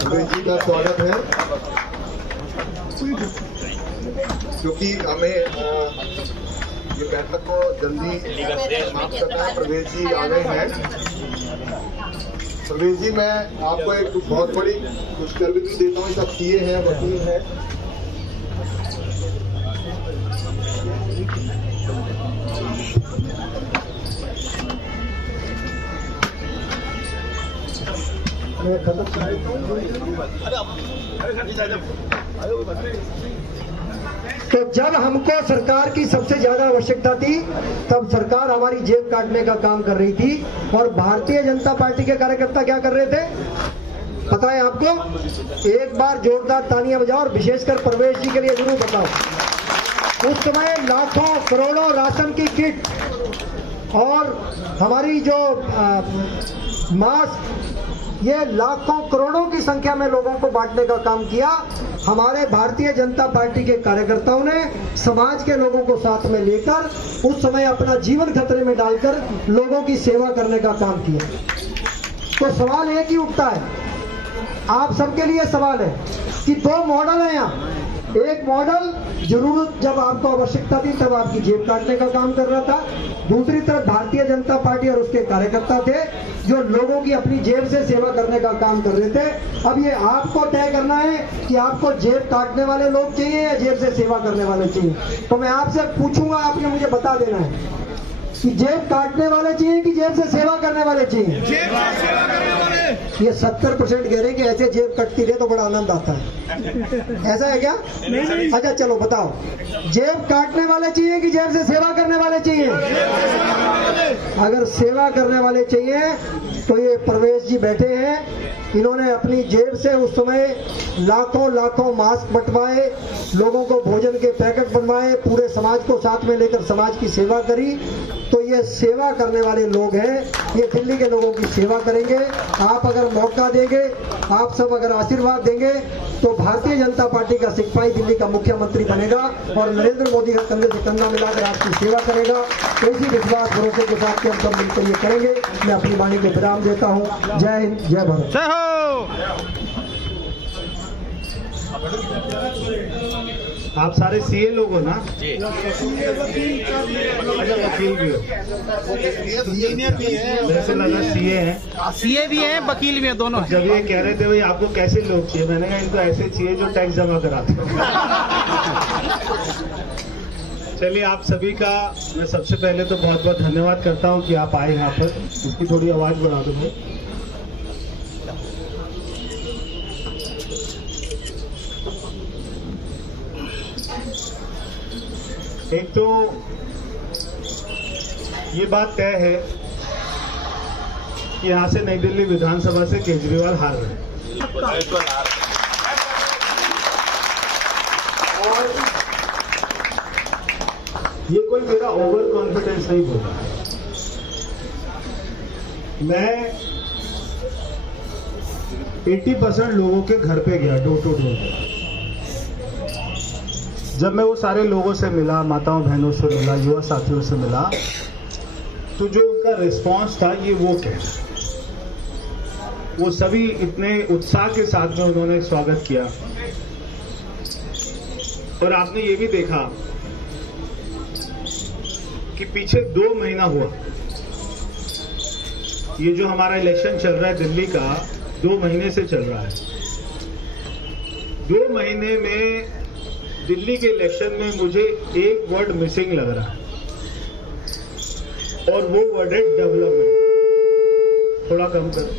जी का स्वागत है, क्योंकि हमें ये बैठक को जल्दी समाप्त करना है। प्रवेश जी आ गए हैं। प्रवेश जी, मैं आपको एक बहुत बड़ी खुशखबरी देता हूँ। सब सीए हैं, वकील हैं। तो जब हमको सरकार की सबसे ज्यादा आवश्यकता थी, तब सरकार हमारी जेब काटने का काम कर रही थी। और भारतीय जनता पार्टी के कार्यकर्ता क्या कर रहे थे पता है आपको? एक बार जोरदार तालियां बजाओ, और विशेषकर प्रवेश जी के लिए जरूर बताओ। उस समय लाखों करोड़ों राशन की किट और हमारी जो मास्क, ये लाखों करोड़ों की संख्या में लोगों को बांटने का काम किया। हमारे भारतीय जनता पार्टी के कार्यकर्ताओं ने समाज के लोगों को साथ में लेकर उस समय अपना जीवन खतरे में डालकर लोगों की सेवा करने का काम किया। तो सवाल एक ही उठता है, आप सबके लिए सवाल है कि दो मॉडल है यहाँ। एक मॉडल जरूरत जब आपको आवश्यकता थी तब आपकी जेब काटने का काम कर रहा था। दूसरी तरफ भारतीय जनता पार्टी और उसके कार्यकर्ता थे जो लोगों की अपनी जेब से सेवा करने का काम कर रहे थे। अब ये आपको तय करना है कि आपको जेब काटने वाले लोग चाहिए या जेब से सेवा करने वाले चाहिए। तो मैं आपसे पूछूंगा, आपने मुझे बता देना है कि जेब काटने वाले चाहिए कि जेब से सेवा करने वाले चाहिए। जेब से सेवा करने वाले। ये 70% कह रहे हैं कि ऐसे जेब कटती रहे तो बड़ा आनंद आता है। ऐसा है क्या? अच्छा चलो बताओ, जेब काटने वाले चाहिए कि जेब से सेवा करने वाले चाहिए? अगर सेवा करने वाले चाहिए तो ये प्रवेश जी बैठे हैं, इन्होंने अपनी जेब से उस समय लाखों मास्क बंटवाए, लोगों को भोजन के पैकेट बनवाए, पूरे समाज को साथ में लेकर समाज की सेवा करी। तो ये सेवा करने वाले लोग हैं, ये दिल्ली के लोगों की सेवा करेंगे। आप अगर मौका देंगे, आप सब अगर आशीर्वाद देंगे तो भारतीय जनता पार्टी का सिपाही दिल्ली का मुख्यमंत्री बनेगा और नरेंद्र मोदी का कंधे से कंधा मिलाकर आपकी सेवा करेगा। इसी विश्वास भरोसे के साथ हम सब मिलकर ये करेंगे। मैं अपनी वाणी को विराम देता हूँ। जय हिंद, जय भारत। जय हो। आप सारे सीए लोग हो ना? अच्छा, वकील भी हो? वैसे लगा सीए हैं। सीए भी हैं, वकील भी हैं, दोनों। जब ये कह रहे थे भाई आपको कैसे लोग चाहिए, मैंने कहा इनको ऐसे चाहिए जो टैक्स जमा कराते हैं। चलिए, आप सभी का मैं सबसे पहले तो बहुत बहुत धन्यवाद करता हूँ कि आप आए यहाँ पर। इसकी थोड़ी आवाज बढ़ा दो भाई। एक तो ये बात तय है कि यहाँ से नई दिल्ली विधानसभा से केजरीवाल हार रहे हैं। और ये कोई मेरा ओवर कॉन्फिडेंस नहीं बोल रहा है। मैं 80% लोगों के घर पे गया, डोर टू डोर। जब मैं वो सारे लोगों से मिला, माताओं बहनों से मिला, युवा साथियों से मिला, तो जो उनका रिस्पांस था ये वो वो सभी इतने उत्साह के साथ में उन्होंने स्वागत किया। और आपने ये भी देखा कि पीछे 2 महीना हुआ, ये जो हमारा इलेक्शन चल रहा है दिल्ली का, 2 महीने से चल रहा है। 2 महीने में दिल्ली के इलेक्शन में मुझे एक वर्ड मिसिंग लग रहा है, और वो वर्ड है डेवलपमेंट। थोड़ा कम करो।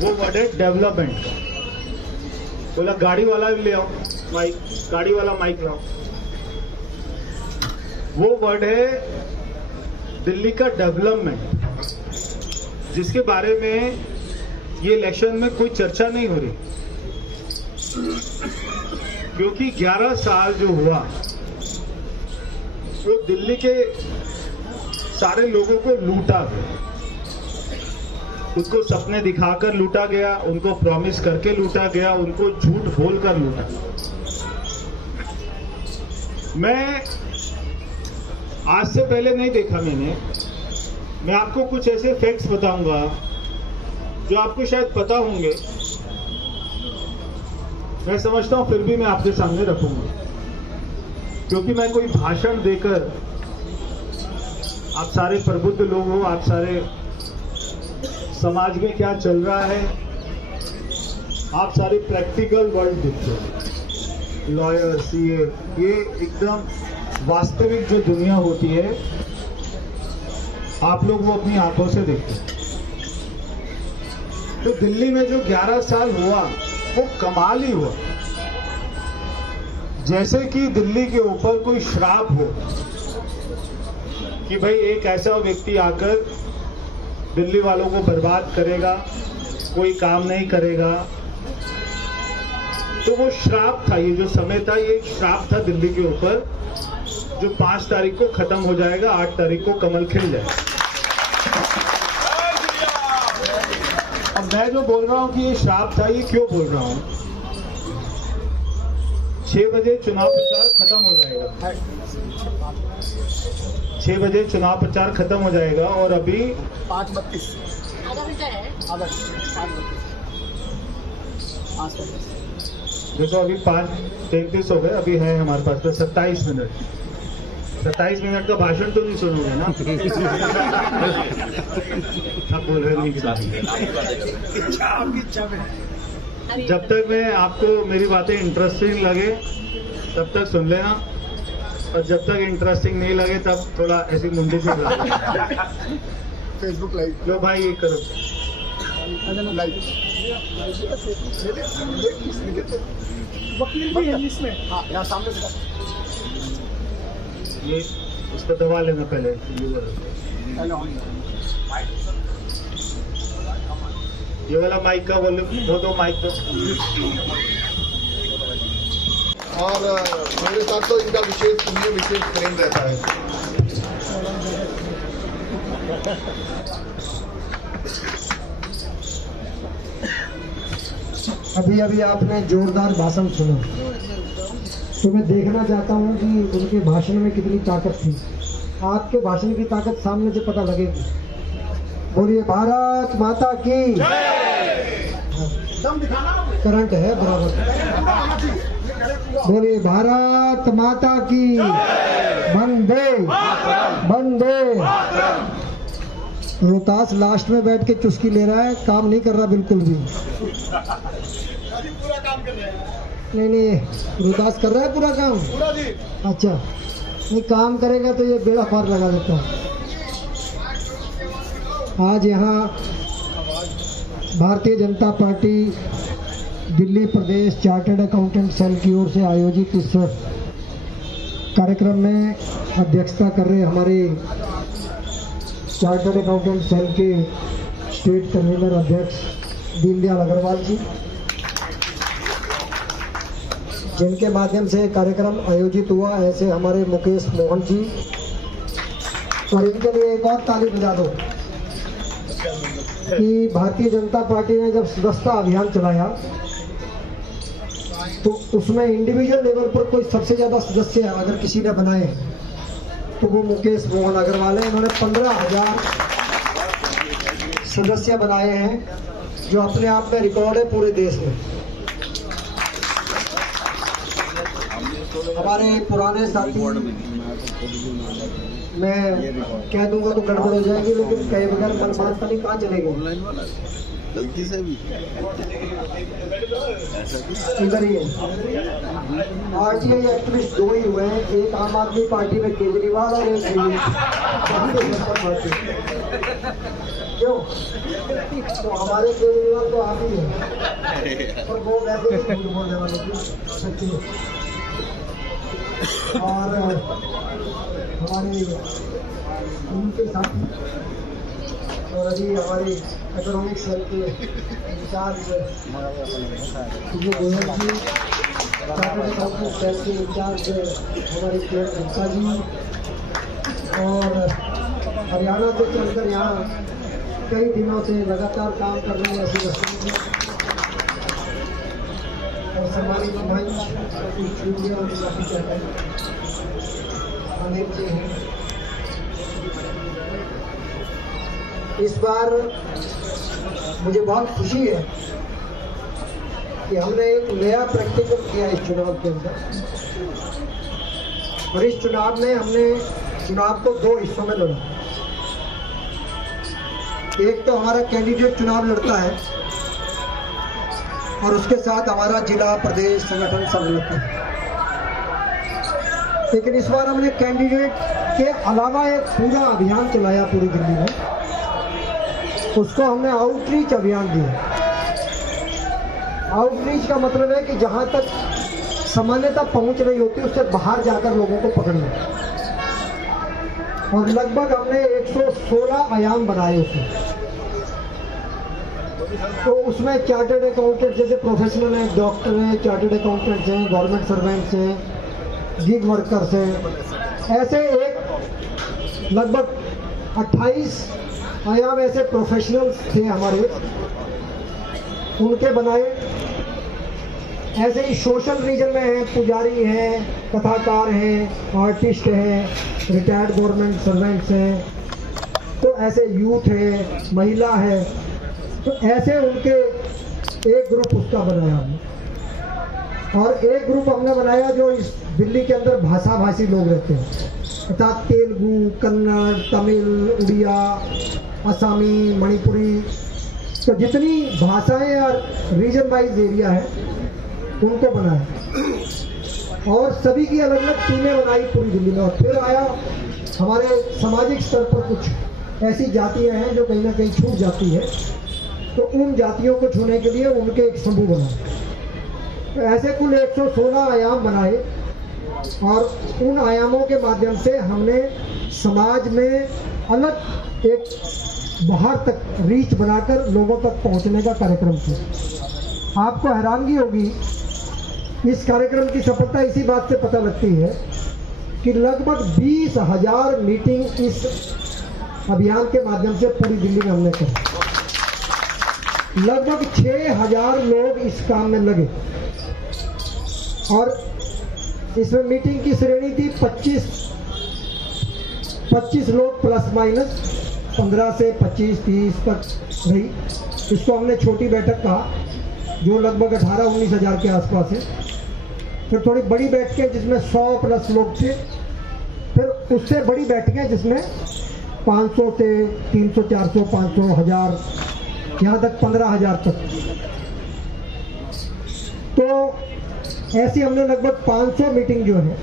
वो वर्ड है डेवलपमेंट का। बोला गाड़ी वाला ले आओ माइक, गाड़ी वाला माइक लाओ। वो वर्ड है दिल्ली का डेवलपमेंट, जिसके बारे में ये इलेक्शन में कोई चर्चा नहीं हो रही, क्योंकि 11 साल जो हुआ वो दिल्ली के सारे लोगों को लूटा गया। उनको सपने दिखाकर लूटा गया, उनको प्रॉमिस करके लूटा गया, उनको झूठ बोलकर लूटा गया। मैं आज से पहले नहीं देखा मैं आपको कुछ ऐसे फैक्ट्स बताऊंगा जो आपको शायद पता होंगे, मैं समझता हूं फिर भी मैं आपके सामने रखूंगा, क्योंकि मैं कोई भाषण देकर, आप सारे प्रबुद्ध लोग हो, आप सारे समाज में क्या चल रहा है, आप सारे प्रैक्टिकल वर्ल्ड देखते हो, लॉयर, सीए, ये एकदम वास्तविक जो दुनिया होती है आप लोग वो अपनी आंखों से देखते हैं। तो दिल्ली में जो 11 साल हुआ वो कमाल ही हुआ, जैसे कि दिल्ली के ऊपर कोई श्राप हो कि भाई एक ऐसा व्यक्ति आकर दिल्ली वालों को बर्बाद करेगा, कोई काम नहीं करेगा। तो वो श्राप था, ये जो समय था ये एक श्राप था दिल्ली के ऊपर, जो 5 तारीख को खत्म हो जाएगा, 8 तारीख को कमल खिल जाएगा। अब मैं जो बोल रहा हूं कि ये श्राप था, ये क्यों बोल रहा हूं? 6 बजे चुनाव प्रचार खत्म हो जाएगा, 6 बजे चुनाव प्रचार खत्म हो जाएगा और अभी 5:32 देखो अभी 5:33 हो गए, अभी है हमारे पास तो 27 मिनट। 27 मिनट का भाषण तो नहीं सुनोगे ना? आप बोल रहे नहीं कि जब तक मैं आपको मेरी बातें इंटरेस्टिंग लगे तब तक सुन लेना, और जब तक इंटरेस्टिंग नहीं लगे तब थोड़ा ऐसी मुंडी से फेसबुक लाइव लो भाई ये करो लाइव वकील भी है इसमें। हाँ, यहाँ सामने से ये उसको दबा लेना पहले। ये वाला माइक का वॉल्यूम वो दो माइक दो। और मेरे साथ तो इनका विशेष प्रेम रहता है। अभी अभी आपने जोरदार भाषण सुना, तो मैं देखना चाहता हूँ कि उनके भाषण में कितनी ताकत थी। आपके भाषण की ताकत सामने से पता लगेगी। बोलिए भारत माता की। करंट है बराबर। बोलिए भारत माता की। वंदे वंदे। रोहतास लास्ट में बैठ के चुस्की ले रहा है, काम नहीं कर रहा बिल्कुल भी। नहीं रोहतास कर रहा है पूरा काम। अच्छा नहीं काम करेगा तो ये बेड़ा पार लगा देता है। आज यहाँ भारतीय जनता पार्टी दिल्ली प्रदेश चार्टर्ड अकाउंटेंट सेल की ओर से आयोजित इस कार्यक्रम में अध्यक्षता कर रहे हमारे चार्टर्ड अकाउंटेंट सेल के स्टेट कन्वीनर अध्यक्ष दीनदयाल अग्रवाल जी, जिनके माध्यम से कार्यक्रम आयोजित हुआ, ऐसे हमारे मुकेश मोहन जी। और इनके लिए एक और ताली बजा दो कि भारतीय जनता पार्टी ने जब सदस्यता अभियान चलाया तो उसमें इंडिविजुअल लेवल पर कोई सबसे ज्यादा सदस्य अगर किसी ने बनाए तो वो मुकेश मोहन अग्रवाल है। इन्होंने 15,000 सदस्य बनाए हैं, जो अपने आप में रिकॉर्ड है पूरे देश में। हमारे पुराने साथी, मैं कह दूंगा तो गड़बड़ हो जाएगी, लेकिन कई बगैर मनमानता नहीं कहाँ चलेगी। इधर ही है। आरटीआई एक्टिविस्ट 2 ही हुए हैं, एक आम आदमी पार्टी में केजरीवाल और एक क्यों? तो हमारे केजरीवाल तो आप ही हैं, और वो वैसे ही झूठ बोलने वाले की सच्ची। और हमारे उनके साथी और अभी हमारे इकोनॉमिक सेल के इंचार्ज गोयल जी, चार्टर्ड अकाउंटेंट सेल के इंचार्ज हमारे गुप्ता जी, और हरियाणा से चलकर यहाँ कई दिनों से लगातार काम कर रहे हैं ऐसी वस्तुओं में, और सम्मानित मंच अनिल जी हैं। इस बार मुझे बहुत खुशी है कि हमने एक नया प्रैक्टिकल किया इस चुनाव के अंदर, और इस चुनाव में हमने चुनाव को दो हिस्सों में लड़ा। एक तो हमारा कैंडिडेट चुनाव लड़ता है और उसके साथ हमारा जिला प्रदेश संगठन सब लड़ता है। लेकिन इस बार हमने कैंडिडेट के अलावा एक पूरा अभियान चलाया पूरी दिल्ली में, उसको हमने आउटरीच अभियान दिया। आउटरीच का मतलब है कि जहां तक सामान्यता पहुंच रही होती है उससे बाहर जाकर लोगों को पकड़ना, और लगभग हमने 116 आयाम बनाए उसमें। तो उसमें चार्टर्ड अकाउंटेंट जैसे प्रोफेशनल हैं, डॉक्टर हैं, चार्टर्ड अकाउंटेंट्स हैं, गवर्नमेंट सर्वेंट्स हैं, गिग वर्कर्स हैं, ऐसे एक लगभग 28 आयाम ऐसे प्रोफेशनल्स थे हमारे, उनके बनाए। ऐसे ही सोशल रीजन में हैं, पुजारी हैं, कथाकार हैं, आर्टिस्ट हैं, रिटायर्ड गवर्नमेंट सर्वेंट्स हैं, तो ऐसे यूथ है, महिला है, तो ऐसे उनके एक ग्रुप उसका बनाया हमने। और एक ग्रुप हमने बनाया जो इस दिल्ली के अंदर भाषाभाषी लोग रहते हैं, अर्थात तेलुगु, कन्नड़, तमिल, उड़िया, असमी, मणिपुरी, तो जितनी भाषाएं और रीजन वाइज एरिया है उनको बनाया, और सभी की अलग अलग टीमें बनाई पूरी दिल्ली में। और फिर आया हमारे सामाजिक स्तर पर कुछ ऐसी जातियां हैं जो कहीं ना कहीं छूट जाती है, तो उन जातियों को छूने के लिए उनके एक समूह बनाए। तो ऐसे कुल 116 आयाम बनाए, और उन आयामों के माध्यम से हमने समाज में अलग एक बाहर तक रीच बनाकर लोगों तक पहुंचने का कार्यक्रम किया। आपको हैरानगी होगी, इस कार्यक्रम की सफलता इसी बात से पता लगती है कि लगभग 20,000 मीटिंग इस अभियान के माध्यम से पूरी दिल्ली में हमने की। लगभग 6,000 लोग इस काम में लगे, और इसमें मीटिंग की श्रेणी थी 25 लोग प्लस माइनस 15 से 25-30 तक रही। इसको हमने छोटी बैठक कहा, जो लगभग 18-19 हज़ार के आसपास है। फिर थोड़ी बड़ी बैठकें जिसमें 100 प्लस लोग थे, फिर उससे बड़ी बैठकें जिसमें 500 से 300, 400, 500, 1000, यहाँ तक 15,000 तक। तो ऐसी हमने लगभग 500 मीटिंग जो है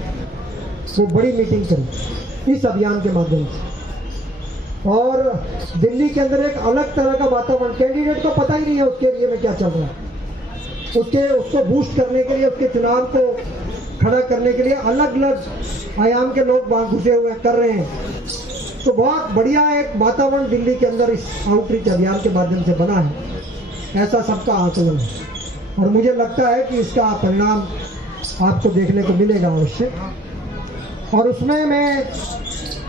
वो बड़ी मीटिंग करी इस अभियान के माध्यम से। और दिल्ली के अंदर एक अलग तरह का वातावरण, कैंडिडेट को पता ही नहीं है उसके एरिया में क्या चल रहा है, उसको बूस्ट करने के लिए, उसके चुनाव को खड़ा करने के लिए अलग अलग आयाम के लोग घुसे हुए कर रहे हैं। तो बहुत बढ़िया एक वातावरण दिल्ली के अंदर इस आउटरीच अभियान के माध्यम से बना है, ऐसा सबका आकलन है। और मुझे लगता है कि इसका परिणाम आपको देखने को मिलेगा अवश्य। और उसमें मैं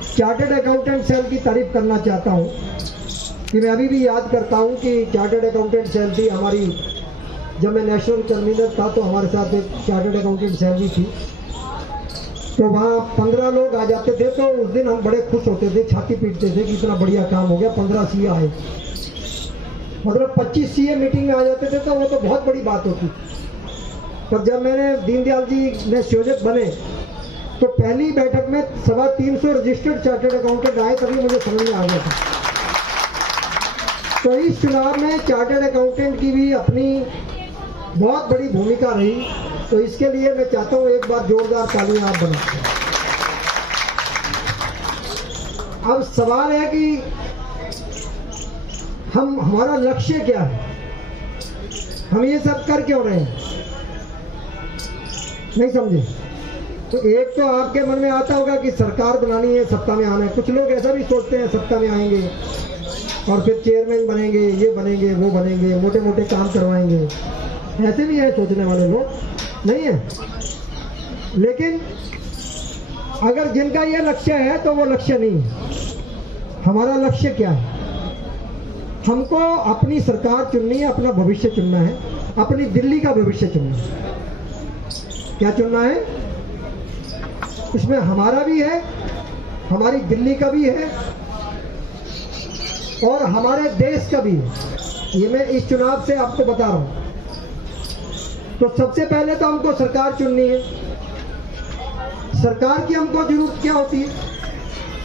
चार्टर्ड अकाउंटेंट सेल की तारीफ करना चाहता हूँ कि मैं अभी भी याद करता हूँ कि चार्टर्ड अकाउंटेंट सेल थी हमारी, जब मैं नेशनल कन्वीनर था तो हमारे साथ एक चार्टर्ड अकाउंटेंट सेल भी थी। तो वहाँ 15 लोग आ जाते थे, तो उस दिन हम बड़े खुश होते थे, छाती पीटते थे कि इतना बढ़िया काम हो गया, 15 सीए आए। मतलब 25 सीए मीटिंग में आ जाते थे, तो वो तो बहुत बड़ी बात होती। पर जब मैंने दीनदयाल जी ने संयोजक बने तो पहली बैठक में 350 रजिस्टर्ड चार्टर्ड अकाउंटेंट आए, तभी मुझे समझ में आ गया था। तो इस चुनाव में चार्टर्ड अकाउंटेंट की भी अपनी बहुत बड़ी भूमिका रही। तो इसके लिए मैं चाहता हूँ एक बार जोरदार तालियां आप बनाते हैं। अब सवाल है कि हमारा लक्ष्य क्या है, हम ये सब कर क्यों रहे हैं, नहीं समझे? तो एक तो आपके मन में आता होगा कि सरकार बनानी है, सत्ता में आना है। कुछ लोग ऐसा भी सोचते हैं सत्ता में आएंगे और फिर चेयरमैन बनेंगे, ये बनेंगे, वो बनेंगे, मोटे मोटे काम करवाएंगे। ऐसे भी है सोचने वाले लोग, नहीं है? लेकिन अगर जिनका ये लक्ष्य है तो वो लक्ष्य नहीं है। हमारा लक्ष्य क्या है? हमको अपनी सरकार चुननी है, अपना भविष्य चुनना है, अपनी दिल्ली का भविष्य चुनना है। क्या चुनना है? इसमें हमारा भी है, हमारी दिल्ली का भी है, और हमारे देश का भी है। ये मैं इस चुनाव से आपको बता रहा हूं। तो सबसे पहले तो हमको सरकार चुननी है। सरकार की हमको जरूरत क्या होती है?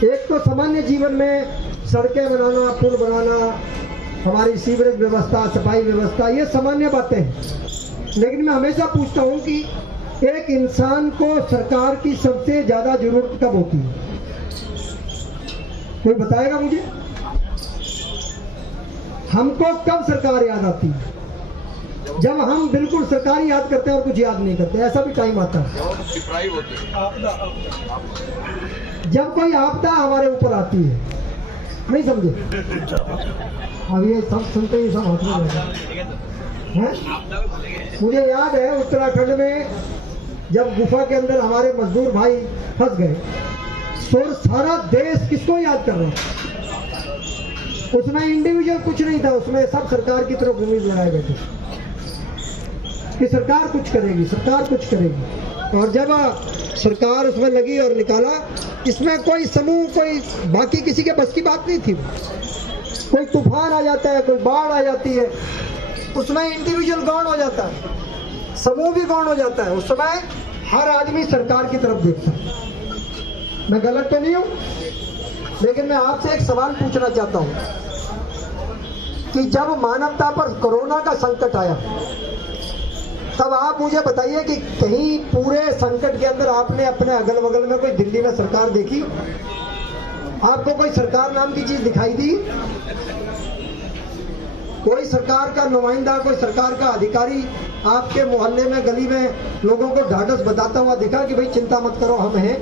एक तो सामान्य जीवन में सड़कें बनाना, पुल बनाना, हमारी सीवरेज व्यवस्था, सफाई व्यवस्था, ये सामान्य बातें हैं। लेकिन मैं हमेशा पूछता हूं कि एक इंसान को सरकार की सबसे ज्यादा जरूरत कब होती है? कोई बताएगा मुझे? हमको कब सरकार याद आती है? जब हम बिल्कुल सरकार याद करते हैं और कुछ याद नहीं करते। ऐसा भी टाइम आता है जब कोई आपदा हमारे ऊपर आती है। नहीं समझे? अब ये सब सुनते ही सब हंसने लगे हैं। मुझे याद है उत्तराखंड में जब गुफा के अंदर हमारे मजदूर भाई फंस गए तो सारा देश किसको याद कर रहा है? उसमें इंडिविजुअल कुछ नहीं था, उसमें सब सरकार की तरफ उम्मीद लगाए बैठे कि सरकार कुछ करेगी, सरकार कुछ करेगी। और जब सरकार उसमें लगी और निकाला, इसमें कोई समूह, कोई बाकी किसी के बस की बात नहीं थी। कोई तूफान आ जाता है, कोई बाढ़ आ जाती है, उसमें इंडिविजुअल गौण हो जाता है, समूह भी गौण हो जाता है। उस समय हर आदमी सरकार की तरफ देखता है। मैं गलत तो नहीं हूं, लेकिन मैं आपसे एक सवाल पूछना चाहता हूं कि जब मानवता पर कोरोना का संकट आया, तब आप मुझे बताइए कि कहीं पूरे संकट के अंदर आपने अपने अगल बगल में कोई दिल्ली में सरकार देखी? आपको कोई सरकार नाम की चीज दिखाई दी? कोई सरकार का नुमाइंदा, कोई सरकार का अधिकारी आपके मोहल्ले में, गली में लोगों को ढाढ़स बताता हुआ दिखा कि भाई चिंता मत करो, हम हैं?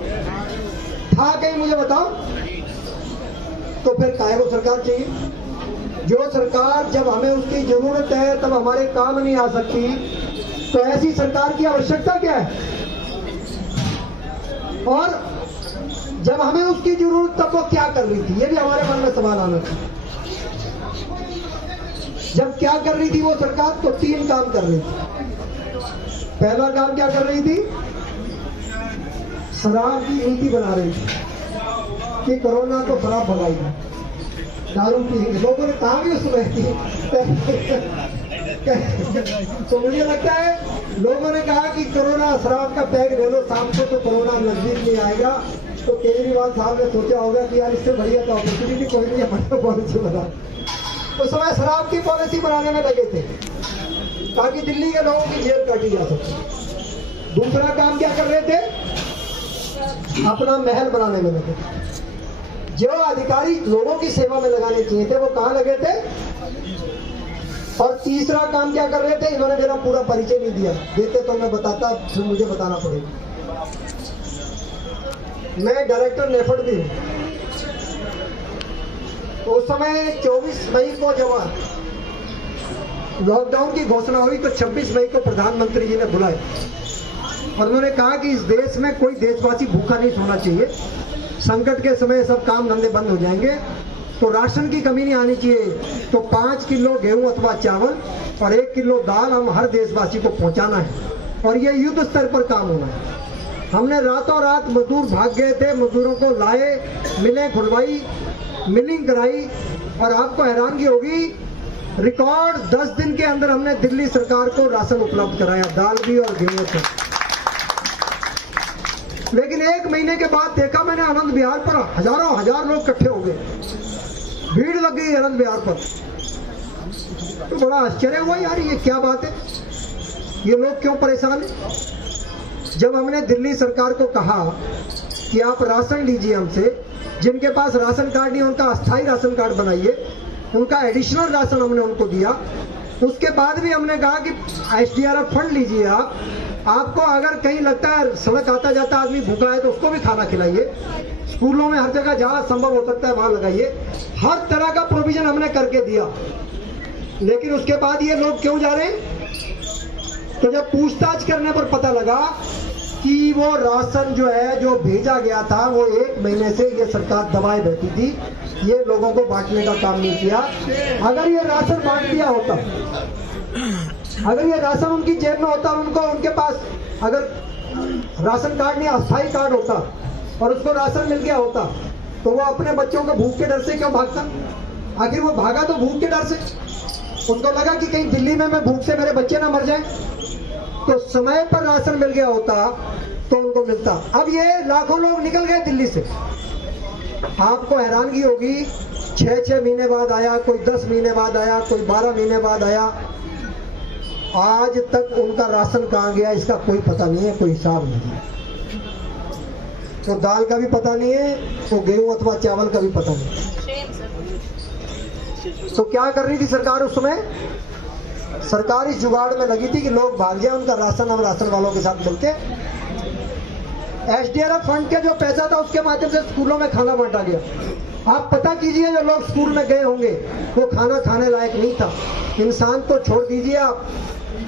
था कहीं? मुझे बताओ। तो फिर काहे को सरकार चाहिए? जो सरकार जब हमें उसकी जरूरत है तब हमारे काम नहीं आ सकती, तो ऐसी सरकार की आवश्यकता क्या है? और जब हमें उसकी जरूरत तब वो क्या कर रही थी? ये भी हमारे मन में सवाल आना चाहिए। जब क्या कर रही थी वो सरकार? तो 3 काम कर रही थी। पहला काम क्या कर रही थी? शराब की नीति बना रही थी कि कोरोना को शराब भगाएगी, दारू पी। लोगों ने कहा भी उसमें तो मुझे लगता है लोगों ने कहा कि कोरोना शराब का पैक ले लो, शाम को तो कोरोना नजदीक नहीं आएगा। तो केजरीवाल साहब ने सोचा होगा कि यार इससे बढ़िया तो अपॉर्चुनिटी कोई नहीं है, पॉलिसी बना। उस समय शराब की पॉलिसी बनाने में लगे थे ताकि दिल्ली के लोगों की जेब काटी जा सके। दूसरा काम क्या कर रहे थे? अपना महल बनाने में लगे। जो अधिकारी लोगों की सेवा में लगाने चाहिए थे वो कहां लगे थे? और तीसरा काम क्या कर रहे थे? इन्होंने मेरा पूरा परिचय नहीं दिया, देते तो मैं बताता, फिर मुझे बताना पड़ेगा। मैं डायरेक्टर नेफेड भी हूं। तो उस समय 24 मई को जब लॉकडाउन की घोषणा हुई तो 26 मई को प्रधानमंत्री जी ने बुलाए और उन्होंने कहा कि इस देश में कोई देशवासी भूखा नहीं सोना चाहिए। संकट के समय सब काम धंधे बंद हो जाएंगे, तो राशन की कमी नहीं आनी चाहिए। तो 5 किलो गेहूं अथवा चावल और 1 किलो दाल हम हर देशवासी को पहुंचाना है और ये युद्ध स्तर पर काम होना है। हमने रातों रात मजदूर भाग गए थे, मजदूरों को लाए, मिलें खुलवाई, मिलिंग कराई और आपको हैरानगी होगी, रिकॉर्ड 10 दिन के अंदर हमने दिल्ली सरकार को राशन उपलब्ध कराया, दाल भी और गेहूं भी। लेकिन 1 महीने के बाद देखा मैंने आनंद विहार पर हजारों हजार लोग इकट्ठे हो गए, भीड़ लग गई आनंद विहार पर। तो बड़ा आश्चर्य हुआ, यार ये क्या बात है, ये लोग क्यों परेशान है? जब हमने दिल्ली सरकार को कहा कि आप राशन लीजिए हमसे, जिनके पास राशन कार्ड नहीं उनका अस्थायी राशन कार्ड बनाइए, उनका एडिशनल राशन हमने उनको दिया। उसके बाद भी हमने कहा कि SDRF फंड लीजिए आप, आपको अगर कहीं लगता है सड़क आता जाता आदमी भूखा है तो उसको भी खाना खिलाइए, स्कूलों में हर जगह जहां संभव हो सकता है वहां लगाइए। हर तरह का प्रोविजन हमने करके दिया। लेकिन उसके बाद ये लोग क्यों जा रहे हैं? तो जब पूछताछ करने पर पता लगा कि वो राशन जो है जो भेजा गया था वो 1 महीने से ये सरकार दबाए बैठी थी, ये लोगों को बांटने का काम नहीं किया। अगर ये राशन बांट दिया होता, अगर ये राशन उनकी जेब में होता, उनको उनके पास अगर राशन कार्ड नहीं अस्थायी कार्ड होता और उसको राशन मिल गया होता, तो वो अपने बच्चों को भूख के डर से क्यों भागता? आखिर वो भागा तो भूख के डर से। उनको लगा कि कहीं दिल्ली में मैं भूख से मेरे बच्चे ना मर जाएं, तो समय पर राशन मिल गया होता तो उनको मिलता। अब ये लाखों लोग निकल गए दिल्ली से। आपको हैरानगी होगी, 6-6 महीने बाद आया, कोई 10 महीने बाद आया, कोई 12 महीने बाद आया, आज तक उनका राशन कहाँ गया इसका कोई पता नहीं है, कोई हिसाब नहीं है। तो दाल का भी पता नहीं है, तो गेहूं अथवा चावल का भी पता नहीं। तो क्या कर रही थी सरकार उस समय? सरकार इस जुगाड़ में लगी थी कि लोग भाग जाए, उनका राशन अब राशन वालों के साथ मिलके SDRF फंड के जो पैसा था उसके माध्यम से स्कूलों में खाना बांटा गया। आप पता कीजिए जो लोग स्कूल में गए होंगे वो खाना खाने लायक नहीं था। इंसान तो छोड़ दीजिए आप,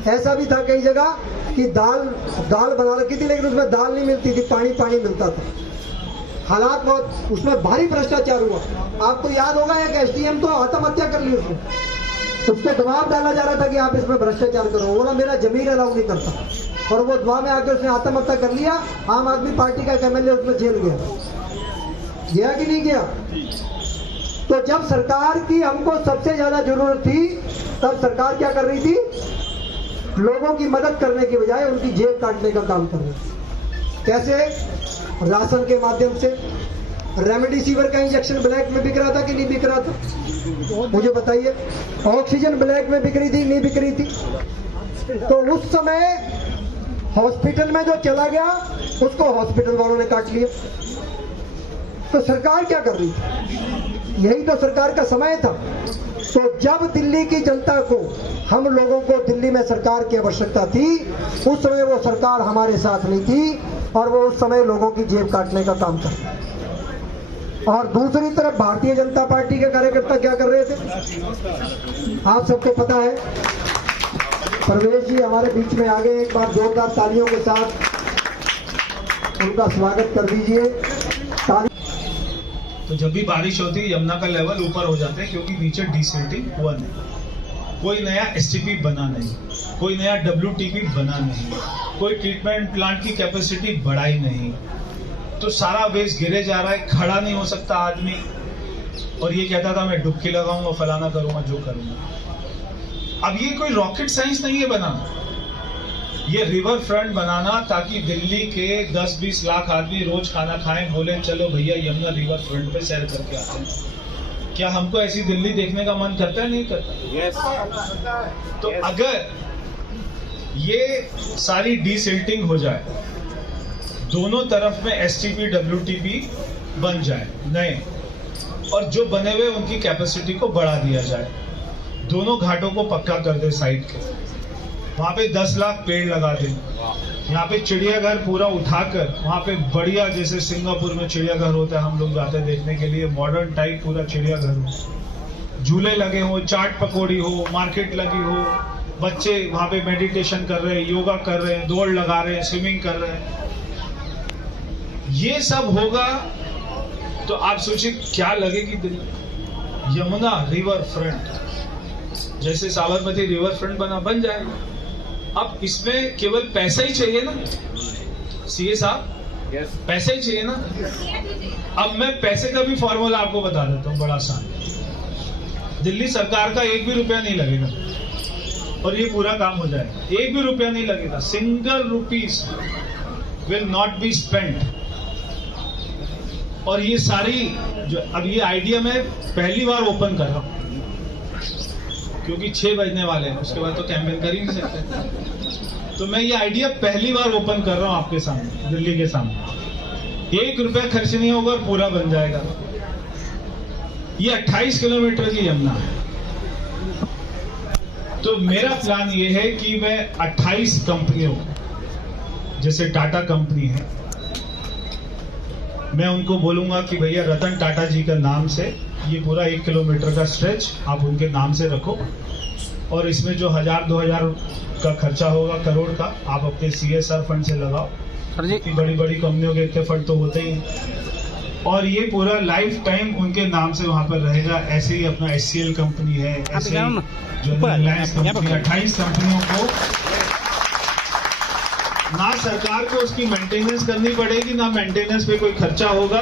ऐसा भी था कई जगह कि दाल बना रखी थी लेकिन उसमें दाल नहीं मिलती थी, पानी पानी मिलता था। हालात बहुत, उसमें भारी भ्रष्टाचार हुआ। आपको याद होगा एक SDM तो आत्महत्या कर ली उसने, उस पर दबाव डाला जा रहा था कि आप इसमें भ्रष्टाचार करो, बोला मेरा जमीन अलाउ नहीं करता, और वो दबाव में आकर उसने आत्महत्या कर लिया। आम आदमी पार्टी का MLA उसमें जेल गया कि नहीं गया? तो जब सरकार की हमको सबसे ज्यादा जरूरत थी तब सरकार क्या कर रही थी? लोगों की मदद करने की बजाय उनकी जेब काटने का काम कर रही थी। कैसे? राशन के माध्यम से। रेमडेसिविर का इंजेक्शन ब्लैक में बिक रहा था कि नहीं बिक रहा था? मुझे बताइए। ऑक्सीजन ब्लैक में बिक रही थी नहीं बिक रही थी? तो उस समय हॉस्पिटल में जो चला गया उसको हॉस्पिटल वालों ने काट लिया। तो सरकार क्या कर रही थी? यही तो सरकार का समय था। तो जब दिल्ली की जनता को, हम लोगों को दिल्ली में सरकार की आवश्यकता थी, उस समय वो सरकार हमारे साथ नहीं थी और वो उस समय लोगों की जेब काटने का काम कर। और दूसरी तरफ भारतीय जनता पार्टी के कार्यकर्ता क्या कर रहे थे? आप सबको पता है। परवेश जी हमारे बीच में आ गए, एक बार जोरदार तालियों के साथ उनका स्वागत कर दीजिए। तो जब भी बारिश होती है यमुना का लेवल ऊपर हो जाता है क्योंकि नीचे डिसिल्टिंग हुआ नहीं, कोई नया STP बना नहीं, कोई नया WTP बना नहीं, कोई ट्रीटमेंट प्लांट की कैपेसिटी बढ़ाई नहीं, तो सारा वेस्ट गिरे जा रहा है। खड़ा नहीं हो सकता आदमी, और ये कहता था मैं डुबकी लगाऊंगा, फलाना करूंगा, जो करूंगा। अब ये कोई रॉकेट साइंस नहीं है बनाना, ये रिवर फ्रंट बनाना ताकि दिल्ली के 10-20 लाख आदमी रोज खाना खाएं, बोले चलो भैया यमुना रिवर फ्रंट पे सैर करके आते हैं। क्या हमको ऐसी दिल्ली देखने का मन करता है? नहीं करता। yes. तो अगर ये सारी डिसिल्टिंग हो जाए, दोनों तरफ में STP WTP बन जाए नए, और जो बने हुए उनकी कैपेसिटी को बढ़ा दिया जाए, दोनों घाटों को पक्का कर दे साइड के, वहां पे 10 लाख पेड़ लगा दे, यहाँ पे चिड़ियाघर पूरा उठाकर वहां पे बढ़िया, जैसे सिंगापुर में चिड़ियाघर होता है, हम लोग जाते हैं देखने के लिए, मॉडर्न टाइप पूरा चिड़ियाघर हो, झूले लगे हो, चाट पकौड़ी हो, मार्केट लगी हो, बच्चे वहां पे मेडिटेशन कर रहे हैं, योगा कर रहे हैं, दौड़ लगा रहे हैं, स्विमिंग कर रहे हैं। ये सब होगा तो आप सोचिए क्या लगेगी दिल्ली। यमुना रिवर फ्रंट जैसे साबरमती रिवर फ्रंट बन जाएगा। अब इसमें केवल पैसा ही चाहिए ना CA साहब, पैसा ही चाहिए ना। अब मैं पैसे का भी फॉर्मूला आपको बता देता हूँ, बड़ा आसान। दिल्ली सरकार का 1 भी रुपया नहीं लगेगा और ये पूरा काम हो जाएगा। 1 भी रुपया नहीं लगेगा, single rupees will not be spent. और ये सारी जो अब ये आइडिया मैं पहली बार ओपन कर रहा हूँ क्योंकि 6 बजने वाले हैं, उसके बाद तो कैंपेन कर ही नहीं सकते। तो मैं ये आइडिया पहली बार ओपन कर रहा हूँ आपके सामने, दिल्ली के सामने। 1 रुपया खर्च नहीं होगा और पूरा बन जाएगा। ये 28 किलोमीटर की यमुना है। तो मेरा प्लान ये है कि मैं 28 कंपनियों, जैसे टाटा कंपनी है, मैं उनको बोलूंगा कि भैया रतन टाटा जी का नाम से ये पूरा 1 किलोमीटर का स्ट्रेच आप उनके नाम से रखो, और इसमें जो 1000-2000 का खर्चा होगा करोड़ का, आप अपने CSR फंड से लगाओ। बड़ी बड़ी कंपनियों के इतने फंड तो होते ही हैं। और ये पूरा लाइफ टाइम उनके नाम से वहां पर रहेगा। ऐसे ही अपना HCL कंपनी है, ऐसे ही जो रिलायंस कंपनी, 28 कंपनियों को ना सरकार को उसकी मेंटेनेंस करनी पड़ेगी, ना मेंटेनेंस पे कोई खर्चा होगा,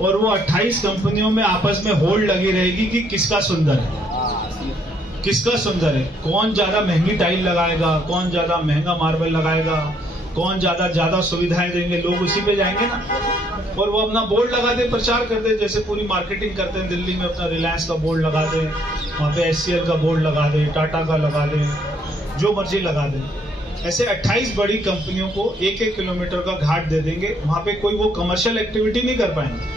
और वो 28 कंपनियों में आपस में होल्ड लगी रहेगी कि किसका सुंदर है, किसका सुंदर है, कौन ज्यादा महंगी टाइल लगाएगा, कौन ज्यादा महंगा मार्बल लगाएगा, कौन ज्यादा सुविधाएं देंगे, लोग उसी पे जाएंगे ना। और वो अपना बोर्ड लगा दे, प्रचार कर दे, जैसे पूरी मार्केटिंग करते हैं दिल्ली में, अपना रिलायंस का बोर्ड लगा दे, वहाँ पे HCL का बोर्ड लगा दे, टाटा का लगा दे, जो मर्जी लगा दे। ऐसे 28 बड़ी कंपनियों को 1-1 किलोमीटर का घाट दे देंगे, वहाँ पे कोई वो कमर्शियल एक्टिविटी नहीं कर पाएंगे।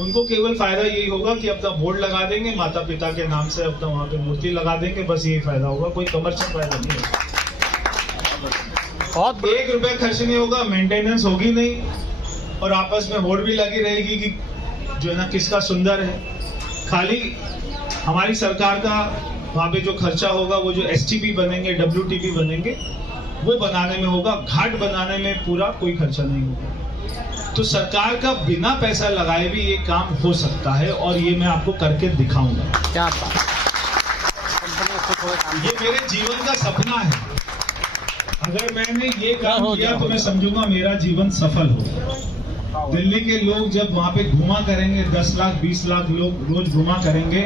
उनको केवल फायदा यही होगा कि अपना बोर्ड लगा देंगे, माता पिता के नाम से अपना वहाँ पे मूर्ति लगा देंगे, बस यही फायदा होगा, कोई कमर्शियल फायदा नहीं होगा। बहुत 1 रुपया खर्च नहीं होगा, मेंटेनेंस होगी नहीं, और आपस में होड़ भी लगी रहेगी कि जो है ना किसका सुंदर है। खाली हमारी सरकार का वहाँ पे जो खर्चा होगा, वो जो STP बनेंगे, WTP बनेंगे, वो बनाने में होगा, घाट बनाने में पूरा कोई खर्चा नहीं होगा। तो सरकार का बिना पैसा लगाए भी ये काम हो सकता है, और ये मैं आपको करके दिखाऊंगा। क्या बात, कंपनी को थोड़ा काम ये मेरे जीवन का सपना है। अगर मैंने ये काम किया तो मैं समझूंगा मेरा जीवन सफल हो। दिल्ली के लोग जब वहाँ पे घुमा करेंगे, 10 लाख 20 लाख लोग रोज घुमा करेंगे,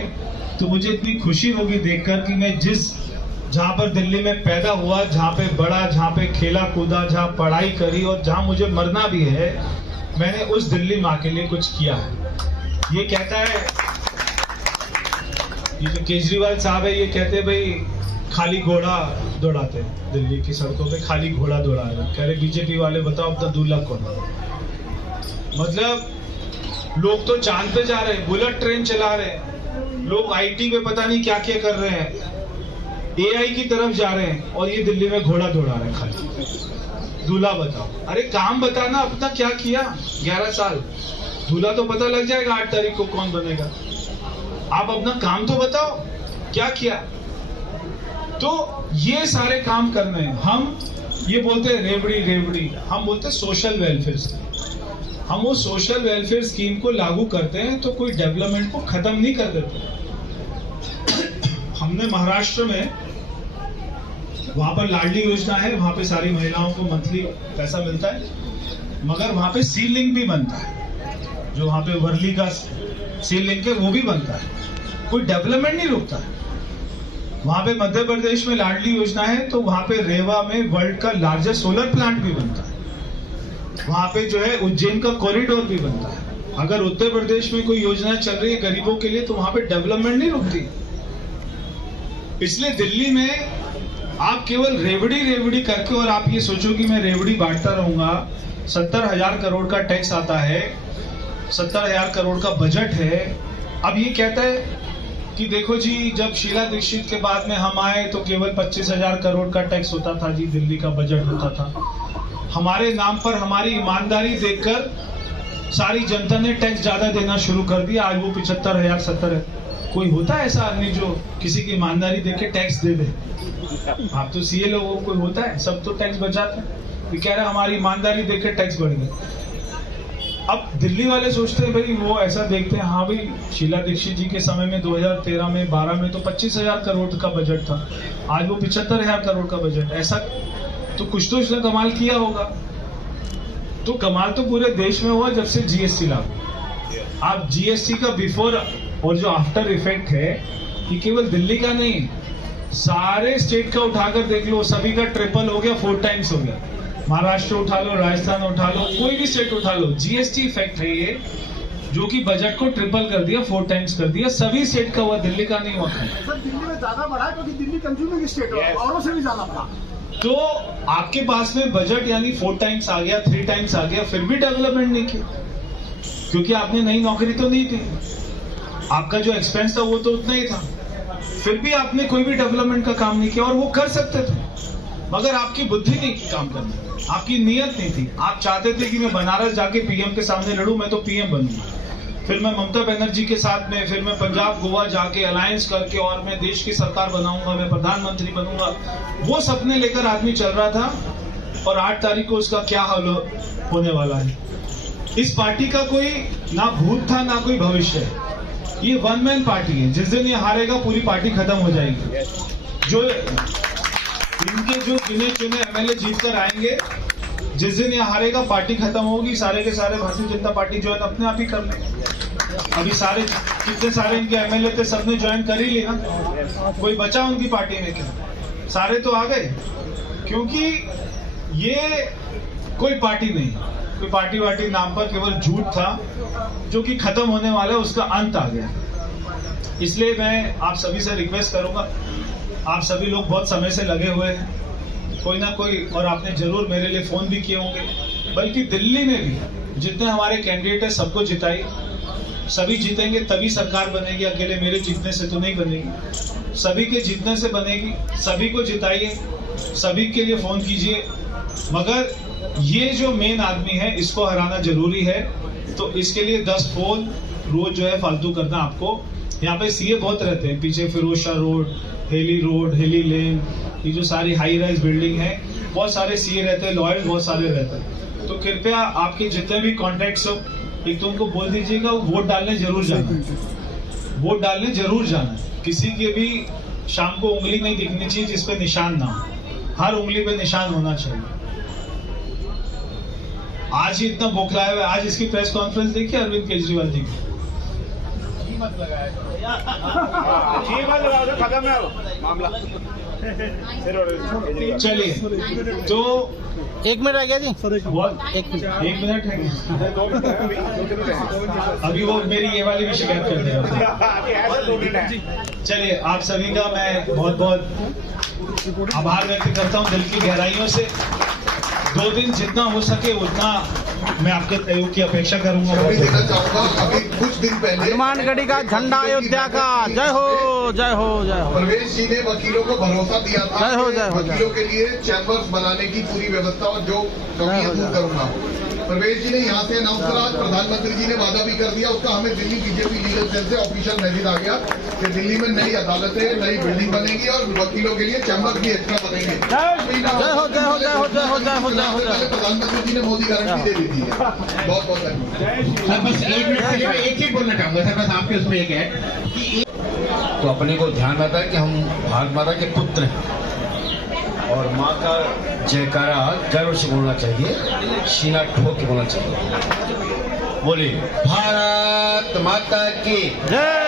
तो मुझे इतनी खुशी होगी देखकर कि मैं जहाँ पर दिल्ली में पैदा हुआ, जहाँ पे बड़ा, जहाँ पे खेला कूदा, जहाँ पढ़ाई करी, और जहाँ मुझे मरना भी है, मैंने उस दिल्ली माँ के लिए कुछ किया है। ये कहता है, ये जो केजरीवाल साहब है, ये कहते हैं भाई खाली घोड़ा दौड़ाते हैं दिल्ली की सड़कों पे, खाली घोड़ा दौड़ा रहे। कह रहे बीजेपी वाले बताओ अब तो दूल्हा कौन। मतलब लोग तो चांद पे जा रहे हैं, बुलेट ट्रेन चला रहे हैं, लोग IT पे पता नहीं क्या क्या कर रहे हैं, AI की तरफ जा रहे हैं, और ये दिल्ली में घोड़ा दौड़ा रहे हैं खाली। दूल्हा बताओ, अरे काम बताना अपना क्या किया 11 साल, दूल्हा तो पता लग जाएगा 8 तारीख को कौन बनेगा। आप अपना काम तो बताओ क्या किया। तो ये सारे काम करने हैं। हम ये बोलते हैं रेवड़ी, हम बोलते हैं सोशल वेलफेयर स्कीम। हम वो सोशल वेलफेयर स्कीम को लागू करते हैं तो कोई डेवलपमेंट को खत्म नहीं कर देते। हमने महाराष्ट्र में, वहां पर लाडली योजना है, वहां पे सारी महिलाओं को मंथली पैसा मिलता है, मगर वहां पे सी लिंक भी बनता है, जो वहां पे वर्ली का सी लिंक है वो भी बनता है, कोई डेवलपमेंट नहीं रुकता है। वहां पे मध्य प्रदेश में लाडली योजना है, तो वहां पे रेवा में वर्ल्ड का लार्जेस्ट सोलर प्लांट भी बनता है, वहां पे जो है उज्जैन का कॉरिडोर भी बनता है। अगर उत्तर प्रदेश में कोई योजना चल रही है गरीबों के लिए, तो वहां पे डेवलपमेंट नहीं रुकती। इसलिए दिल्ली में आप केवल रेवड़ी करके, और आप ये सोचो कि मैं रेवड़ी बांटता रहूंगा, 70,000 करोड़ का टैक्स आता है, 70,000 करोड़ का बजट है। अब ये कहता है कि देखो जी, जब शीला दीक्षित के बाद में हम आए तो केवल 25,000 करोड़ का टैक्स होता था जी, दिल्ली का बजट होता था। हमारे नाम पर हमारी ईमानदारी देखकर सारी जनता ने टैक्स ज्यादा देना शुरू कर दिया, आज वो 75,000 70 है। कोई होता है ऐसा आदमी जो किसी की ईमानदारी देख के टैक्स दे दे? आप तो CA लोगों को कोई होता है, सब तो टैक्स बचाते हैं। ये कह रहा है हमारी ईमानदारी देख के टैक्स बढ़ गया। अब दिल्ली वाले सोचते हैं भाई, वो ऐसा देखते हैं, हाँ भाई शीला दीक्षित जी के समय में 2013 में 12 में तो 25,000 करोड़ का बजट था, आज वो 75,000 करोड़ का बजट। ऐसा तो कुछ तो उसने कमाल किया होगा। तो कमाल तो पूरे देश में हुआ जब से GST लागू। आप GST का बिफोर और जो आफ्टर इफेक्ट है, ये केवल दिल्ली का नहीं, सारे स्टेट का उठाकर देख लो, सभी का ट्रिपल हो गया, 4 टाइम्स हो गया। महाराष्ट्र उठा लो, राजस्थान उठा लो, कोई भी स्टेट उठा लो, GST इफेक्ट है ये, जो कि बजट को ट्रिपल कर दिया, 4 टाइम्स कर दिया। सभी स्टेट का हुआ, दिल्ली का नहीं हुआ। सर दिल्ली में ज्यादा बढ़ा है क्योंकि दिल्ली कंज्यूमिंग स्टेट है, औरों से भी ज्यादा बढ़ा। तो आपके पास में बजट यानी 4 टाइम्स आ गया, 3 टाइम्स आ गया, फिर भी डेवलपमेंट नहीं किया, क्योंकि आपने नई नौकरी तो नहीं दी, आपका जो एक्सपेंस था वो तो उतना ही था, फिर भी आपने कोई भी डेवलपमेंट का काम नहीं किया। और वो कर सकते थे, मगर आपकी बुद्धि नहीं की काम करने, आपकी नीयत नहीं थी। आप चाहते थे कि मैं बनारस जाके PM के सामने लड़ूं, मैं तो PM बनूंगा, फिर मैं ममता बनर्जी के साथ में, फिर मैं पंजाब गोवा जाके अलायंस करके और मैं देश की सरकार बनाऊंगा, मैं प्रधानमंत्री बनूंगा। वो सपने लेकर आदमी चल रहा था, और 8 तारीख को उसका क्या हाल होने वाला है। इस पार्टी का कोई ना भूत था ना कोई भविष्य है, ये 1 मैन पार्टी है। जिस दिन ये हारेगा पूरी पार्टी खत्म हो जाएगी। जो इनके जो चुने MLA जीत कर आएंगे, जिस दिन ये हारेगा पार्टी खत्म होगी, सारे के सारे भारतीय जनता पार्टी जो है अपने आप ही कर लेंगे। अभी सारे कितने सारे इनके एमएलए थे, सबने ज्वाइन कर ही लिया ना, कोई बचा उनकी पार्टी में क्या? सारे तो आ गए, क्योंकि ये कोई पार्टी नहीं, कोई पार्टी वार्टी नाम पर केवल झूठ था जो कि खत्म होने वाला है, उसका अंत आ गया। इसलिए मैं आप सभी से रिक्वेस्ट करूंगा, आप सभी लोग बहुत समय से लगे हुए हैं, कोई ना कोई, और आपने जरूर मेरे लिए फोन भी किए होंगे, बल्कि दिल्ली में भी जितने हमारे कैंडिडेट हैं सबको जिताइए, सभी जीतेंगे तभी सरकार बनेगी, अकेले मेरे जीतने से तो नहीं बनेगी, सभी के जीतने से बनेगी। सभी को जिताइए, सभी के लिए फोन कीजिए, मगर ये जो मेन आदमी है इसको हराना जरूरी है। तो इसके लिए 10 फोन रोज जो है फालतू करना आपको। यहाँ पे सीए बहुत रहते हैं, पीछे फिरोज शाह रोड, हेली लेन, ये जो सारी हाई राइज बिल्डिंग है, बहुत सारे सीए रहते हैं, लॉयर्स बहुत सारे रहते हैं। तो कृपया आपके जितने भी कॉन्टेक्ट्स हो, एक तो उनको बोल दीजिएगा वोट डालने जरूर जाना, वोट डालने जरूर जाना। किसी के भी शाम को उंगली नहीं दिखनी चाहिए जिसपे निशान ना हो, हर उंगली पे निशान होना चाहिए। आज ही इतना बौखलाया हुआ, आज इसकी प्रेस कॉन्फ्रेंस देखी अरविंद केजरीवाल जी की, चलिए तो 1 मिनट रह गया जी, एक मिनट है, अभी वो मेरी ये वाली भी शिकायत कर देगा। चलिए आप सभी का मैं बहुत बहुत आभार व्यक्त करता हूँ दिल की गहराइयों से। 2 दिन जितना हो सके उतना मैं आपके सहयोग की अपेक्षा करूंगा। अभी देना चाहूंगा, अभी कुछ दिन पहले हनुमानगढ़ी का झंडा अयोध्या का, जय हो जय हो जय हो। परवेश जी ने वकीलों को भरोसा दिया था जय हो, कि जय हो, वकीलों के लिए चैम्बर्स बनाने की पूरी व्यवस्था और जो चौकियां दूर करूंगा। परवेश जी ने यहाँ से अनाउंस करा, आज प्रधानमंत्री जी ने वादा भी कर दिया, उसका हमें दिल्ली बीजेपी लीगल सेल से ऑफिशियल मैसेज आ गया कि दिल्ली में नई अदालतें, नई बिल्डिंग बनेगी और वकीलों के लिए चैम्बर भी एक्स्ट्रा बनेंगे। जय हो जय हो जय हो जय हो जय हो जय हो जय। प्रधानमंत्री जी ने मोदी गारंटी दे दी थी। बहुत बहुत धन्यवाद। सर बस 1 मिनट के लिए मैं एक चीज बोलना चाहूंगा सर, बस आपके उसमें एक है कि तो अपने को ध्यान रहता है कि हम भारत माता के पुत्र हैं और माँ का जयकारा गर्व से बोलना चाहिए, सीना ठोक के बोलना चाहिए। बोलिए भारत माता की जय।